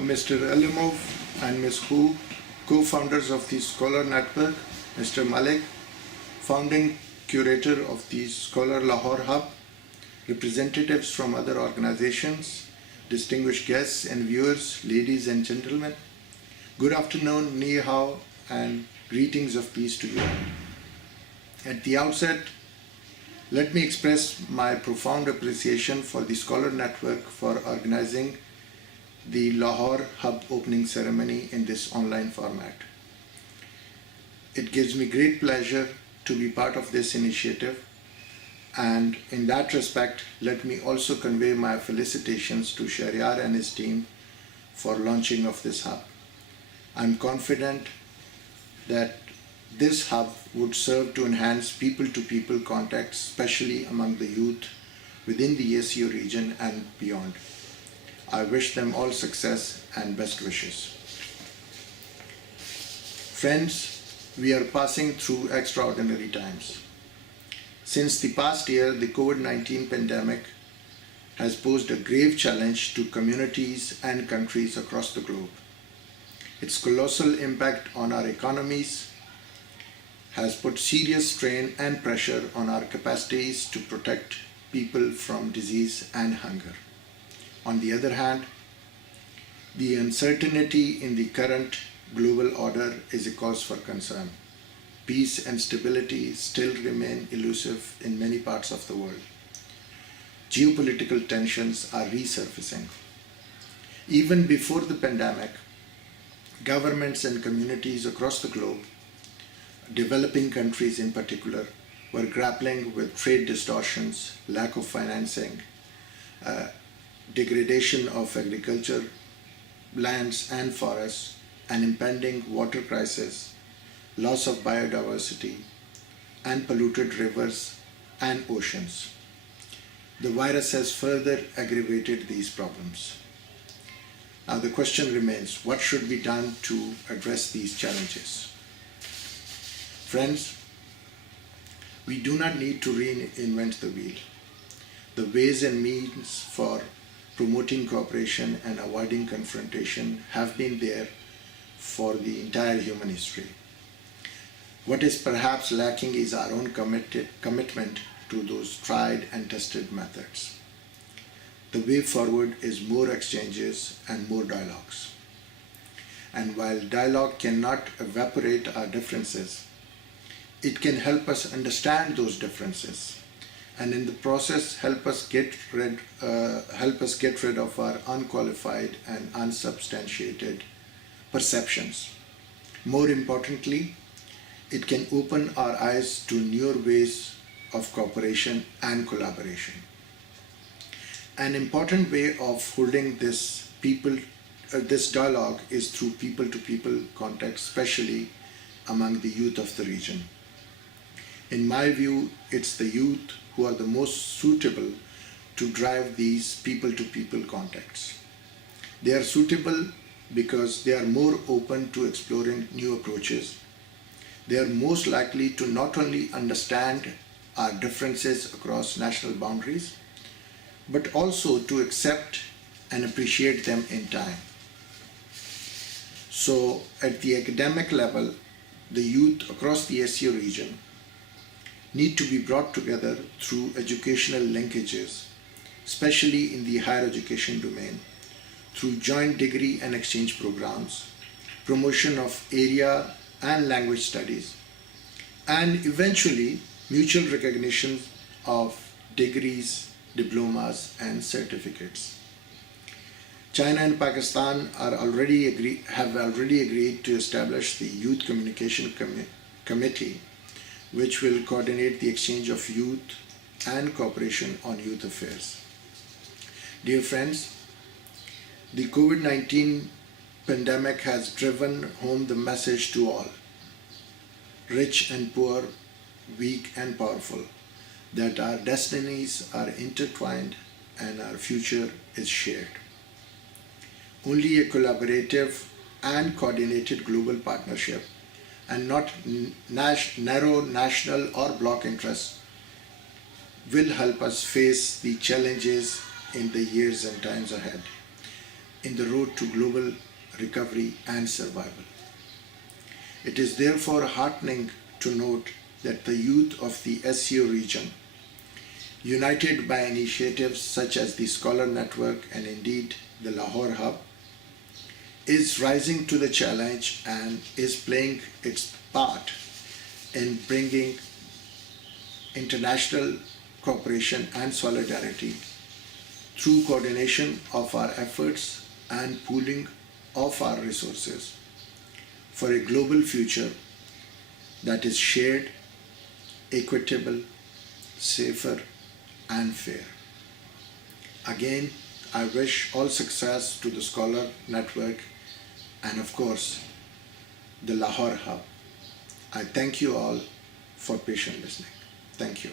Mr. Alimov and Ms. Hu, co-founders of the SCOLAR Network, Mr. Malik, founding curator of the SCOLAR Lahore Hub, representatives from other organizations, distinguished guests and viewers, ladies and gentlemen. Good afternoon, ni hao, and greetings of peace to you all. At the outset, let me express my profound appreciation for the SCOLAR Network for organizing the Lahore Hub opening ceremony in this online format. It gives me great pleasure to be part of this initiative, and in that respect, let me also convey my felicitations to Shahryar and his team for launching of this hub. I'm confident that this hub would serve to enhance people-to-people contacts, especially among the youth within the SCO region and beyond. I wish them all success and best wishes. Friends, we are passing through extraordinary times. Since the past year, the COVID-19 pandemic has posed a grave challenge to communities and countries across the globe. Its colossal impact on our economies has put serious strain and pressure on our capacities to protect people from disease and hunger. On the other hand, the uncertainty in the current global order is a cause for concern. Peace and stability still remain elusive in many parts of the world. Geopolitical tensions are resurfacing. Even before the pandemic, governments and communities across the globe, developing countries in particular, were grappling with trade distortions, lack of financing, degradation of agriculture, lands and forests, an impending water crisis, loss of biodiversity, and polluted rivers and oceans. The virus has further aggravated these problems. Now the question remains, what should be done to address these challenges? Friends, we do not need to reinvent the wheel. The ways and means for promoting cooperation and avoiding confrontation have been there for the entire human history. What is perhaps lacking is our own commitment to those tried and tested methods. The way forward is more exchanges and more dialogues. And while dialogue cannot evaporate our differences, it can help us understand those differences, and in the process help us get rid of our unqualified and unsubstantiated perceptions. More importantly, it can open our eyes to newer ways of cooperation and collaboration. An important way of holding this dialogue is through people-to-people contact, especially among the youth of the region. In my view, it's the youth who are the most suitable to drive these people-to-people contacts. They are suitable because they are more open to exploring new approaches. They are most likely to not only understand our differences across national boundaries, but also to accept and appreciate them in time. So at the academic level, the youth across the SCO region need to be brought together through educational linkages, especially in the higher education domain, through joint degree and exchange programs, promotion of area and language studies, and eventually mutual recognition of degrees, diplomas, and certificates. China and Pakistan have already agreed to establish the Youth Communication Committee, which will coordinate the exchange of youth and cooperation on youth affairs. Dear friends, the COVID-19 pandemic has driven home the message to all, rich and poor, weak and powerful, that our destinies are intertwined and our future is shared. Only a collaborative and coordinated global partnership and not narrow national or bloc interests will help us face the challenges in the years and times ahead. in the road to global recovery and survival. It is therefore heartening to note that the youth of the SCO region, united by initiatives such as the Scholar Network and indeed the Lahore Hub, is rising to the challenge and is playing its part in bringing international cooperation and solidarity through coordination of our efforts and pooling of our resources for a global future that is shared, equitable, safer, and fair. Again, I wish all success to the Scholar Network and of course the Lahore Hub. I thank you all for patient listening. Thank you.